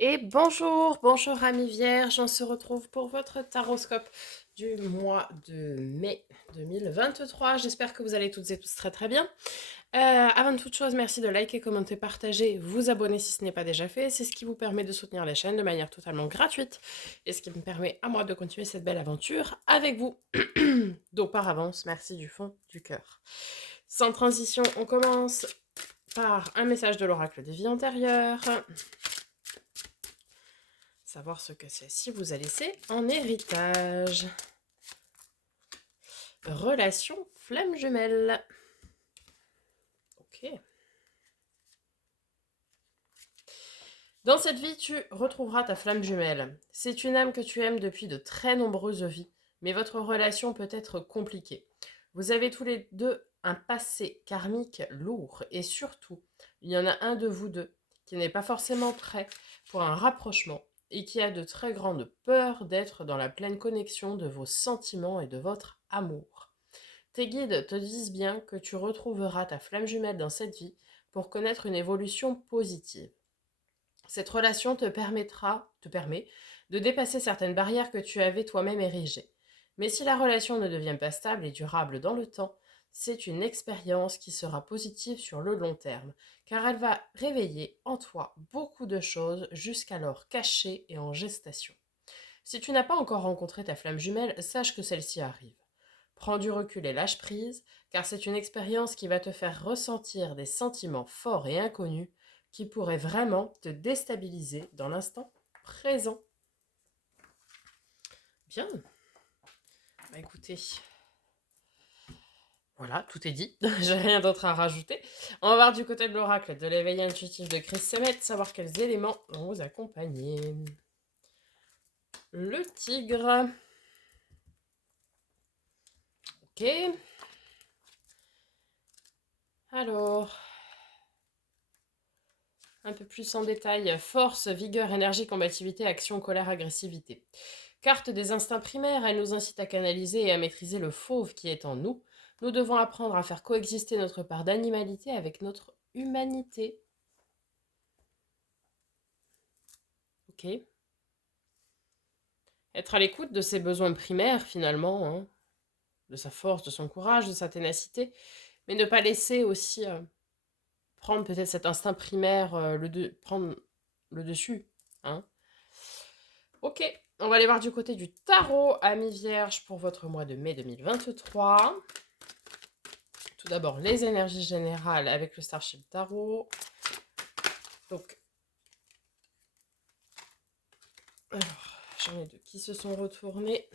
Et bonjour, bonjour amis vierges, on se retrouve pour votre taroscope du mois de mai 2023. J'espère que vous allez toutes et tous très très bien. Avant de toute chose, merci de liker, commenter, partager, vous abonner si ce n'est pas déjà fait. C'est ce qui vous permet de soutenir la chaîne de manière totalement gratuite et ce qui me permet à moi de continuer cette belle aventure avec vous. Donc par avance, merci du fond du cœur. Sans transition, on commence par un message de l'oracle des vies antérieures. Savoir ce que celle-ci vous a laissé en héritage. Relation flamme jumelle. Ok. Dans cette vie, tu retrouveras ta flamme jumelle. C'est une âme que tu aimes depuis de très nombreuses vies, mais votre relation peut être compliquée. Vous avez tous les deux un passé karmique lourd et surtout, il y en a un de vous deux qui n'est pas forcément prêt pour un rapprochement et qui a de très grandes peurs d'être dans la pleine connexion de vos sentiments et de votre amour. Tes guides te disent bien que tu retrouveras ta flamme jumelle dans cette vie pour connaître une évolution positive. Cette relation te permet de dépasser certaines barrières que tu avais toi-même érigées. Mais si la relation ne devient pas stable et durable dans le temps, c'est une expérience qui sera positive sur le long terme, car elle va réveiller en toi beaucoup de choses jusqu'alors cachées et en gestation. Si tu n'as pas encore rencontré ta flamme jumelle, sache que celle-ci arrive. Prends du recul et lâche prise, car c'est une expérience qui va te faire ressentir des sentiments forts et inconnus qui pourraient vraiment te déstabiliser dans l'instant présent. Bien, bah écoutez, voilà, tout est dit, j'ai rien d'autre à rajouter. On va voir du côté de l'oracle de l'éveil intuitif de Chris Semet, savoir quels éléments vont vous accompagner. Le tigre. Ok. Alors, un peu plus en détail. Force, vigueur, énergie, combativité, action, colère, agressivité. Carte des instincts primaires, elle nous incite à canaliser et à maîtriser le fauve qui est en nous. Nous devons apprendre à faire coexister notre part d'animalité avec notre humanité. Ok. Être à l'écoute de ses besoins primaires, finalement, hein, de sa force, de son courage, de sa ténacité, mais ne pas laisser aussi prendre peut-être cet instinct primaire, prendre le dessus. Hein. Ok, on va aller voir du côté du tarot, Amis Vierge, pour votre mois de mai 2023. Tout d'abord, les énergies générales avec le Starship Tarot. Donc, j'en ai deux qui se sont retournés.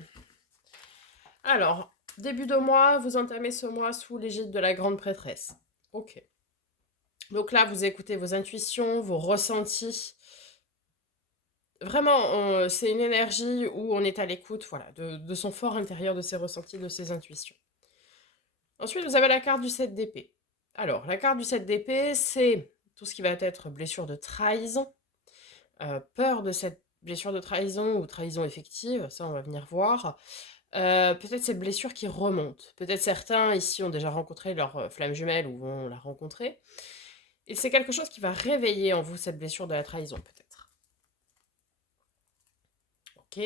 Alors, début de mois, vous entamez ce mois sous l'égide de la grande prêtresse. Ok. Donc là, vous écoutez vos intuitions, vos ressentis. Vraiment, c'est une énergie où on est à l'écoute voilà, de son fort intérieur, de ses ressentis, de ses intuitions. Ensuite, vous avez la carte du 7 d'épée. Alors, la carte du 7 d'épée, c'est tout ce qui va être blessure de trahison, peur de cette blessure de trahison ou trahison effective, ça on va venir voir. Peut-être cette blessure qui remonte. Peut-être certains ici ont déjà rencontré leur flamme jumelle ou vont la rencontrer. Et c'est quelque chose qui va réveiller en vous cette blessure de la trahison, peut-être. Ok,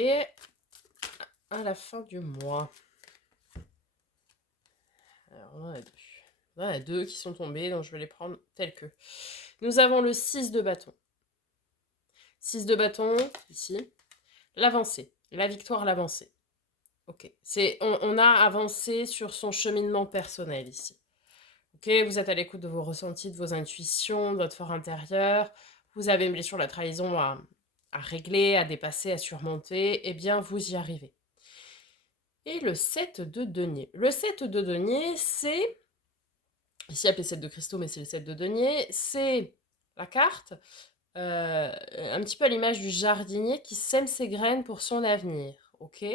à la fin du mois. Alors, on en a deux. On en a deux qui sont tombés, donc je vais les prendre tels que. Nous avons le 6 de bâton. 6 de bâton, ici. L'avancée. La victoire, l'avancée. Ok. On a avancé sur son cheminement personnel ici. Ok, vous êtes à l'écoute de vos ressentis, de vos intuitions, de votre fort intérieur. Vous avez une blessure, la trahison à régler, à dépasser, à surmonter. Eh bien, vous y arrivez. Et le 7 de denier. Le 7 de denier, c'est, ici appelé 7 de cristaux, mais c'est le 7 de denier, c'est la carte, un petit peu à l'image du jardinier qui sème ses graines pour son avenir. Ok.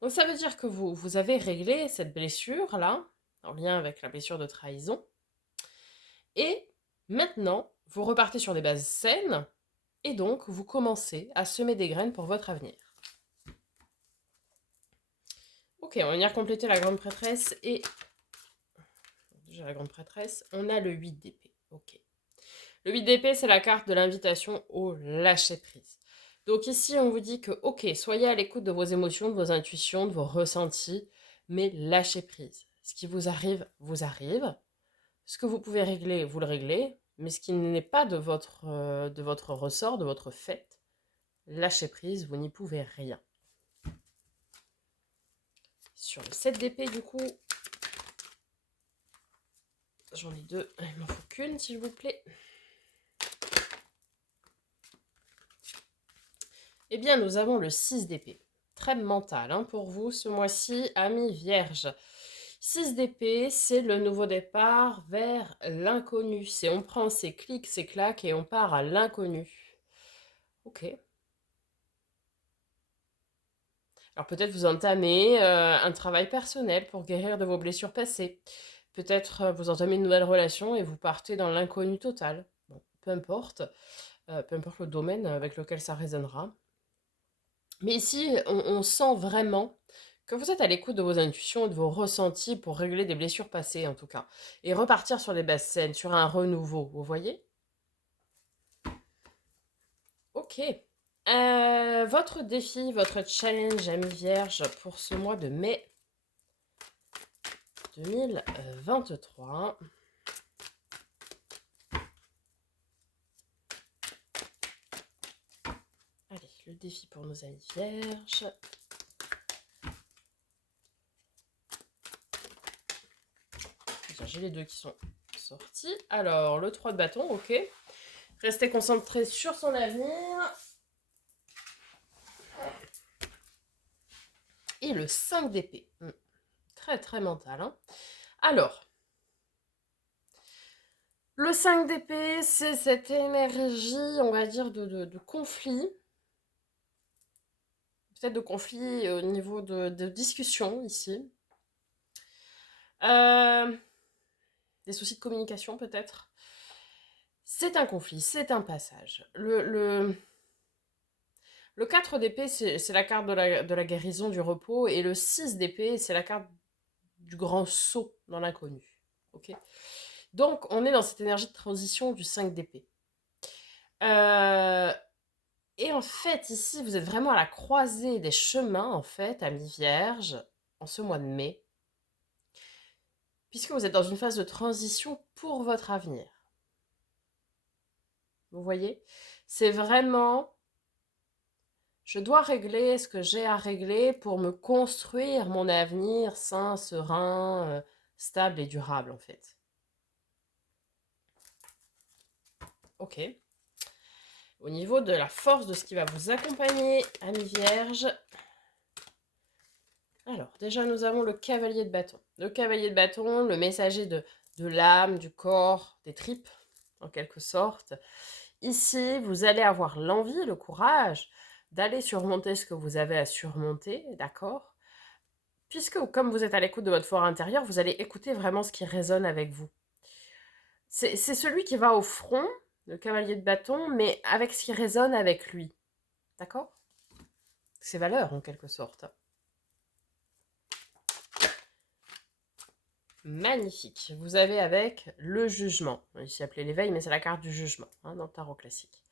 Donc ça veut dire que vous avez réglé cette blessure-là, en lien avec la blessure de trahison, et maintenant, vous repartez sur des bases saines, et donc vous commencez à semer des graines pour votre avenir. Ok, on va venir compléter la grande prêtresse, et déjà la grande prêtresse, on a le 8 d'épée. Ok. Le 8 d'épée, c'est la carte de l'invitation au lâcher-prise. Donc ici, on vous dit que, ok, soyez à l'écoute de vos émotions, de vos intuitions, de vos ressentis, mais lâchez prise. Ce qui vous arrive, vous arrive. Ce que vous pouvez régler, vous le réglez, mais ce qui n'est pas de votre ressort, de votre fait, lâchez prise, vous n'y pouvez rien. Sur le 7 d'épée, du coup, j'en ai deux, il m'en faut qu'une, s'il vous plaît. Eh bien, nous avons le 6 d'épée. Très mental hein, pour vous ce mois-ci, amis vierges. 6 d'épée, c'est le nouveau départ vers l'inconnu. C'est on prend ses clics, ses claques et on part à l'inconnu. Ok. Alors peut-être vous entamez un travail personnel pour guérir de vos blessures passées. Peut-être vous entamez une nouvelle relation et vous partez dans l'inconnu total. Bon, peu importe le domaine avec lequel ça résonnera. Mais ici, on sent vraiment que vous êtes à l'écoute de vos intuitions, de vos ressentis pour régler des blessures passées en tout cas. Et repartir sur les basses scènes, sur un renouveau, vous voyez? Ok. Votre défi, votre challenge, ami vierge, pour ce mois de mai 2023. Allez, le défi pour nos amis vierges. J'ai les deux qui sont sortis. Alors, le 3 de bâton, ok. Restez concentré sur son avenir. Et le 5 d'épée. Très, très mental. Hein. Alors, le 5 d'épée, c'est cette énergie, on va dire, de conflit. Peut-être de conflit au niveau de discussion, ici. Des soucis de communication, peut-être. C'est un conflit, c'est un passage. Le 4 d'épée, c'est la carte de la guérison, du repos. Et le 6 d'épée, c'est la carte du grand saut dans l'inconnu. Ok. Donc, on est dans cette énergie de transition du 5 d'épée. Et en fait, ici, vous êtes vraiment à la croisée des chemins, en fait, amis vierges, en ce mois de mai, puisque vous êtes dans une phase de transition pour votre avenir. Vous voyez? C'est vraiment, je dois régler ce que j'ai à régler pour me construire mon avenir sain, serein, stable et durable, en fait. Ok. Au niveau de la force de ce qui va vous accompagner, amis vierges. Alors, déjà, nous avons le cavalier de bâton. Le cavalier de bâton, le messager de l'âme, du corps, des tripes, en quelque sorte. Ici, vous allez avoir l'envie, le courage d'aller surmonter ce que vous avez à surmonter, d'accord? Puisque, comme vous êtes à l'écoute de votre fort intérieur, vous allez écouter vraiment ce qui résonne avec vous. C'est celui qui va au front, le cavalier de bâton, mais avec ce qui résonne avec lui. D'accord? Ses valeurs, en quelque sorte. Magnifique. Vous avez avec le jugement. Ici appelé l'éveil, mais c'est la carte du jugement hein, dans le tarot classique.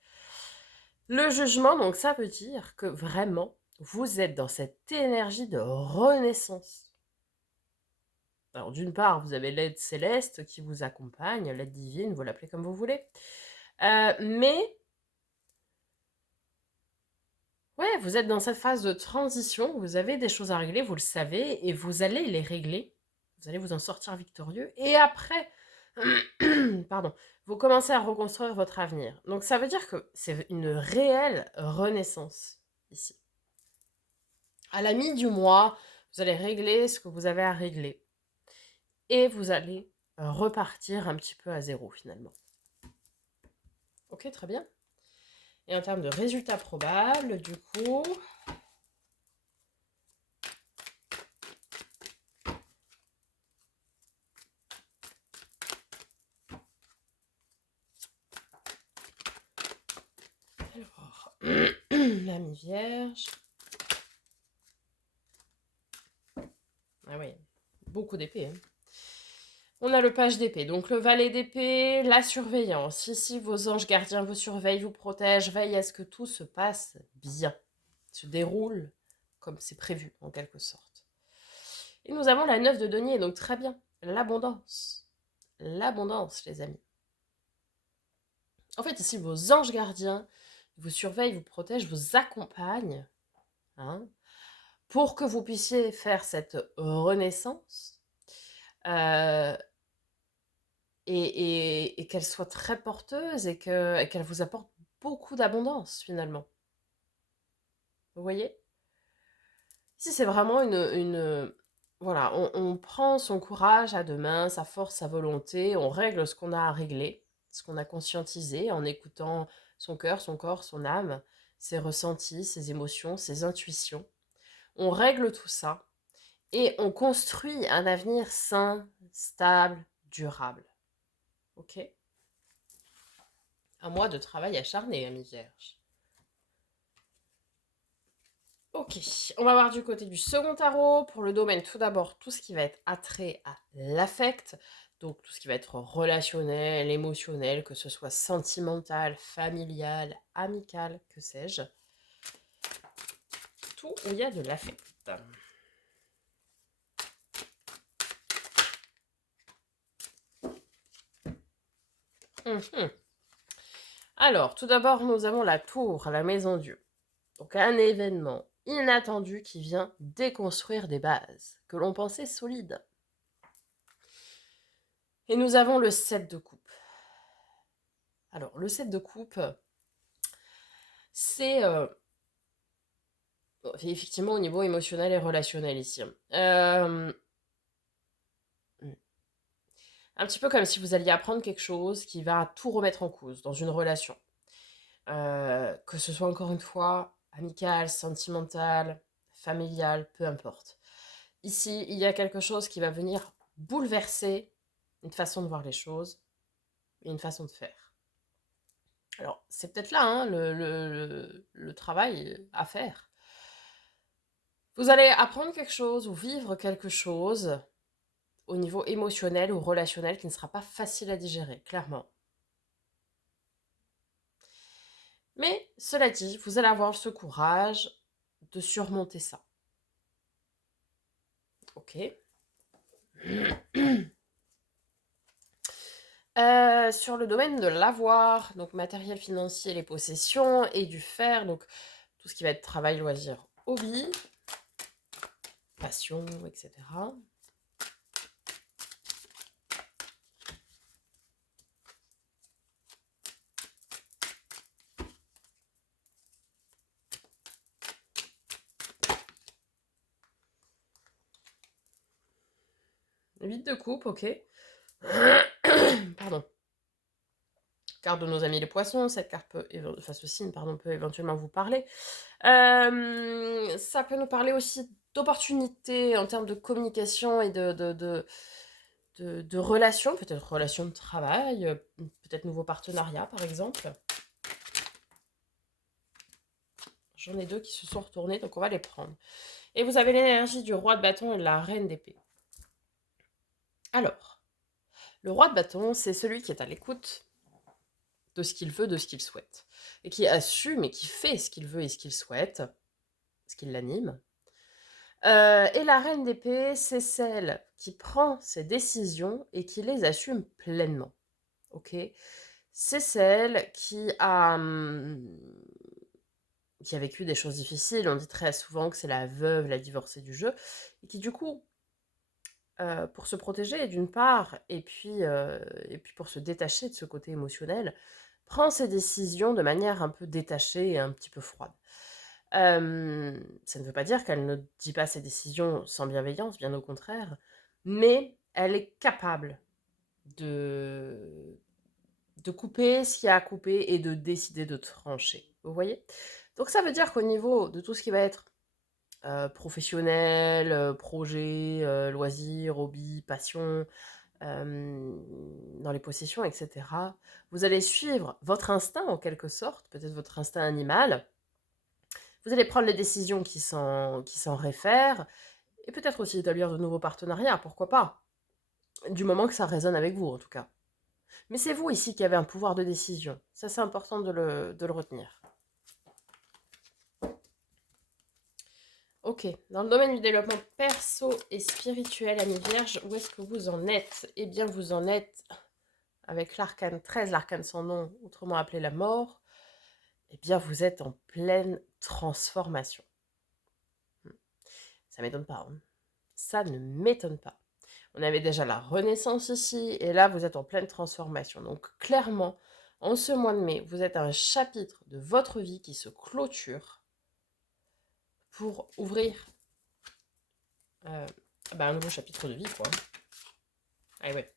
Le jugement, donc ça veut dire que vraiment, vous êtes dans cette énergie de renaissance. Alors d'une part, vous avez l'aide céleste qui vous accompagne, l'aide divine, vous l'appelez comme vous voulez. Mais, ouais, vous êtes dans cette phase de transition, vous avez des choses à régler, vous le savez, et vous allez les régler. Vous allez vous en sortir victorieux. Et après, pardon, vous commencez à reconstruire votre avenir. Donc ça veut dire que c'est une réelle renaissance ici. À la mi du mois, vous allez régler ce que vous avez à régler. Et vous allez repartir un petit peu à zéro finalement. Ok, très bien. Et en termes de résultats probables, du coup... Alors, l'ami vierge. Ah oui, beaucoup d'épées. Hein. On a le page d'épée, donc le valet d'épée, la surveillance. Ici, vos anges gardiens vous surveillent, vous protègent, veillent à ce que tout se passe bien, se déroule comme c'est prévu, en quelque sorte. Et nous avons la 9 de denier, donc très bien, l'abondance. L'abondance, les amis. En fait, ici, vos anges gardiens vous surveillent, vous protègent, vous accompagnent, hein, pour que vous puissiez faire cette renaissance. Et qu'elle soit très porteuse et qu'elle vous apporte beaucoup d'abondance finalement. Vous voyez? Si c'est vraiment voilà, on prend son courage à deux mains, sa force, sa volonté, on règle ce qu'on a à régler, ce qu'on a conscientisé en écoutant son cœur, son corps, son âme, ses ressentis, ses émotions, ses intuitions. On règle tout ça et on construit un avenir sain, stable, durable. Ok? Un mois de travail acharné, ami Vierge. Ok, on va voir du côté du second tarot. Pour le domaine, tout d'abord, tout ce qui va être attrait à l'affect. Donc, tout ce qui va être relationnel, émotionnel, que ce soit sentimental, familial, amical, que sais-je. Tout où il y a de l'affect. Mhm. Alors, tout d'abord, nous avons la tour, la maison Dieu. Donc, un événement inattendu qui vient déconstruire des bases que l'on pensait solides. Et nous avons le 7 de coupe. Alors, le 7 de coupe, c'est effectivement au niveau émotionnel et relationnel ici. Un petit peu comme si vous alliez apprendre quelque chose qui va tout remettre en cause dans une relation. Que ce soit encore une fois amical, sentimental, familial, peu importe. Ici, il y a quelque chose qui va venir bouleverser une façon de voir les choses et une façon de faire. Alors, c'est peut-être là hein, le travail à faire. Vous allez apprendre quelque chose ou vivre quelque chose au niveau émotionnel ou relationnel qui ne sera pas facile à digérer, clairement. Mais cela dit, vous allez avoir ce courage de surmonter ça. Ok. Sur le domaine de l'avoir, donc matériel financier, les possessions, et du faire, donc tout ce qui va être travail, loisir, hobby, passion, etc. Le 8 de coupe, ok. Pardon. Carte de nos amis les poissons, cette carte peut, enfin ce signe, pardon, peut éventuellement vous parler. Ça peut nous parler aussi d'opportunités en termes de communication et de relations, peut-être relations de travail, peut-être nouveaux partenariats par exemple. J'en ai deux qui se sont retournés, donc on va les prendre. Et vous avez l'énergie du roi de bâton et de la reine d'épée. Alors, le roi de bâton, c'est celui qui est à l'écoute de ce qu'il veut, de ce qu'il souhaite. Et qui assume et qui fait ce qu'il veut et ce qu'il souhaite, ce qui l'anime. Et la reine d'épée, c'est celle qui prend ses décisions et qui les assume pleinement. Ok. C'est celle qui a vécu des choses difficiles. On dit très souvent que c'est la veuve, la divorcée du jeu, et qui du coup, pour se protéger d'une part, et puis pour se détacher de ce côté émotionnel, prend ses décisions de manière un peu détachée et un petit peu froide. Ça ne veut pas dire qu'elle ne dit pas ses décisions sans bienveillance, bien au contraire, mais elle est capable de couper ce qu'il y a à couper et de décider de trancher. Vous voyez? Donc ça veut dire qu'au niveau de tout ce qui va être professionnel, projet, loisirs, hobby, passion, dans les possessions, etc., vous allez suivre votre instinct en quelque sorte, peut-être votre instinct animal. Vous allez prendre les décisions qui s'en réfèrent et peut-être aussi établir de nouveaux partenariats, pourquoi pas. Du moment que ça résonne avec vous, en tout cas. Mais c'est vous ici qui avez un pouvoir de décision. Ça, c'est important de le retenir. Ok, dans le domaine du développement perso et spirituel, Amis Vierge, où est-ce que vous en êtes? Eh bien, vous en êtes avec l'arcane 13, l'arcane sans nom, autrement appelé la mort. Eh bien, vous êtes en pleine transformation. Ça ne m'étonne pas. Hein. Ça ne m'étonne pas. On avait déjà la renaissance ici, et là, vous êtes en pleine transformation. Donc, clairement, en ce mois de mai, vous êtes à un chapitre de votre vie qui se clôture pour ouvrir un nouveau chapitre de vie, quoi. Ah ouais.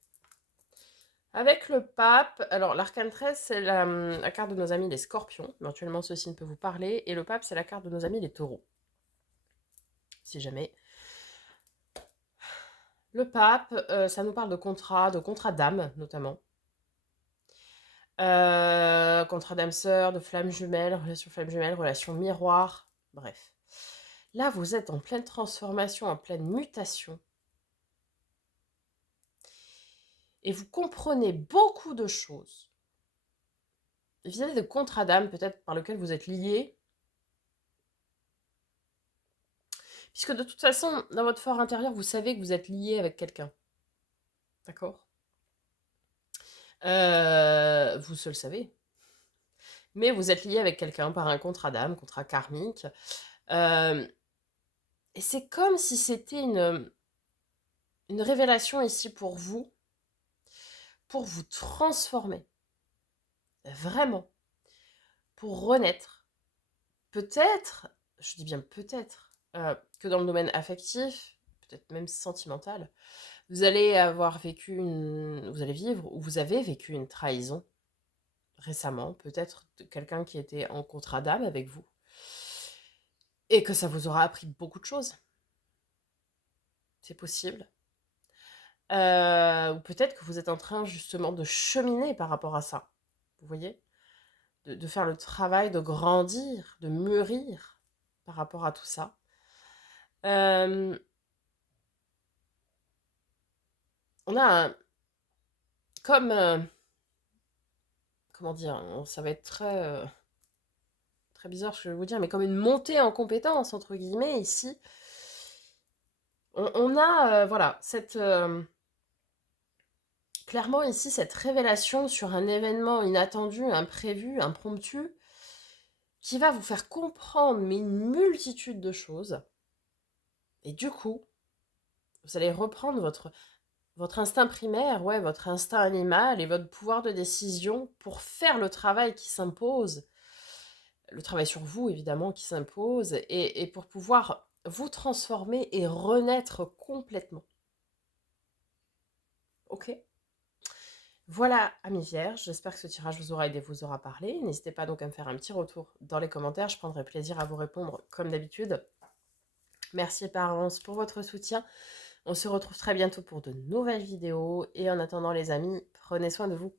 Avec le pape, alors l'arcane 13, c'est la carte de nos amis les scorpions. Éventuellement, ceci ne peut vous parler. Et le pape, c'est la carte de nos amis les taureaux. Si jamais. Le pape, ça nous parle de contrat d'âme, notamment. Contrat d'âme sœur, de flamme jumelle, relation miroir, bref. Là, vous êtes en pleine transformation, en pleine mutation. Et vous comprenez beaucoup de choses. Vis-à-vis de contrat d'âme, peut-être par lequel vous êtes lié. Puisque de toute façon, dans votre fort intérieur, vous savez que vous êtes lié avec quelqu'un. D'accord Vous seul le savez. Mais vous êtes lié avec quelqu'un par un contrat d'âme, contrat karmique. Et c'est comme si c'était une révélation ici pour vous transformer. Vraiment. Pour renaître. Peut-être, je dis bien peut-être, que dans le domaine affectif, peut-être même sentimental, vous allez vivre ou vous avez vécu une trahison récemment, peut-être de quelqu'un qui était en contrat d'âme avec vous, et que ça vous aura appris beaucoup de choses. C'est possible. Ou peut-être que vous êtes en train justement de cheminer par rapport à ça. Vous voyez de faire le travail, de grandir, de mûrir par rapport à tout ça. On a comme... comment dire? Ça va être très bizarre ce que je vais vous dire, mais comme une montée en compétence, entre guillemets, ici. On a, voilà, clairement ici, cette révélation sur un événement inattendu, imprévu, impromptu, qui va vous faire comprendre mais une multitude de choses. Et du coup, vous allez reprendre votre instinct primaire, ouais, votre instinct animal et votre pouvoir de décision pour faire le travail qui s'impose, le travail sur vous évidemment qui s'impose, et pour pouvoir vous transformer et renaître complètement. Ok? Voilà, amis vierges, j'espère que ce tirage vous aura aidé, vous aura parlé. N'hésitez pas donc à me faire un petit retour dans les commentaires, je prendrai plaisir à vous répondre comme d'habitude. Merci par avance pour votre soutien. On se retrouve très bientôt pour de nouvelles vidéos. Et en attendant les amis, prenez soin de vous.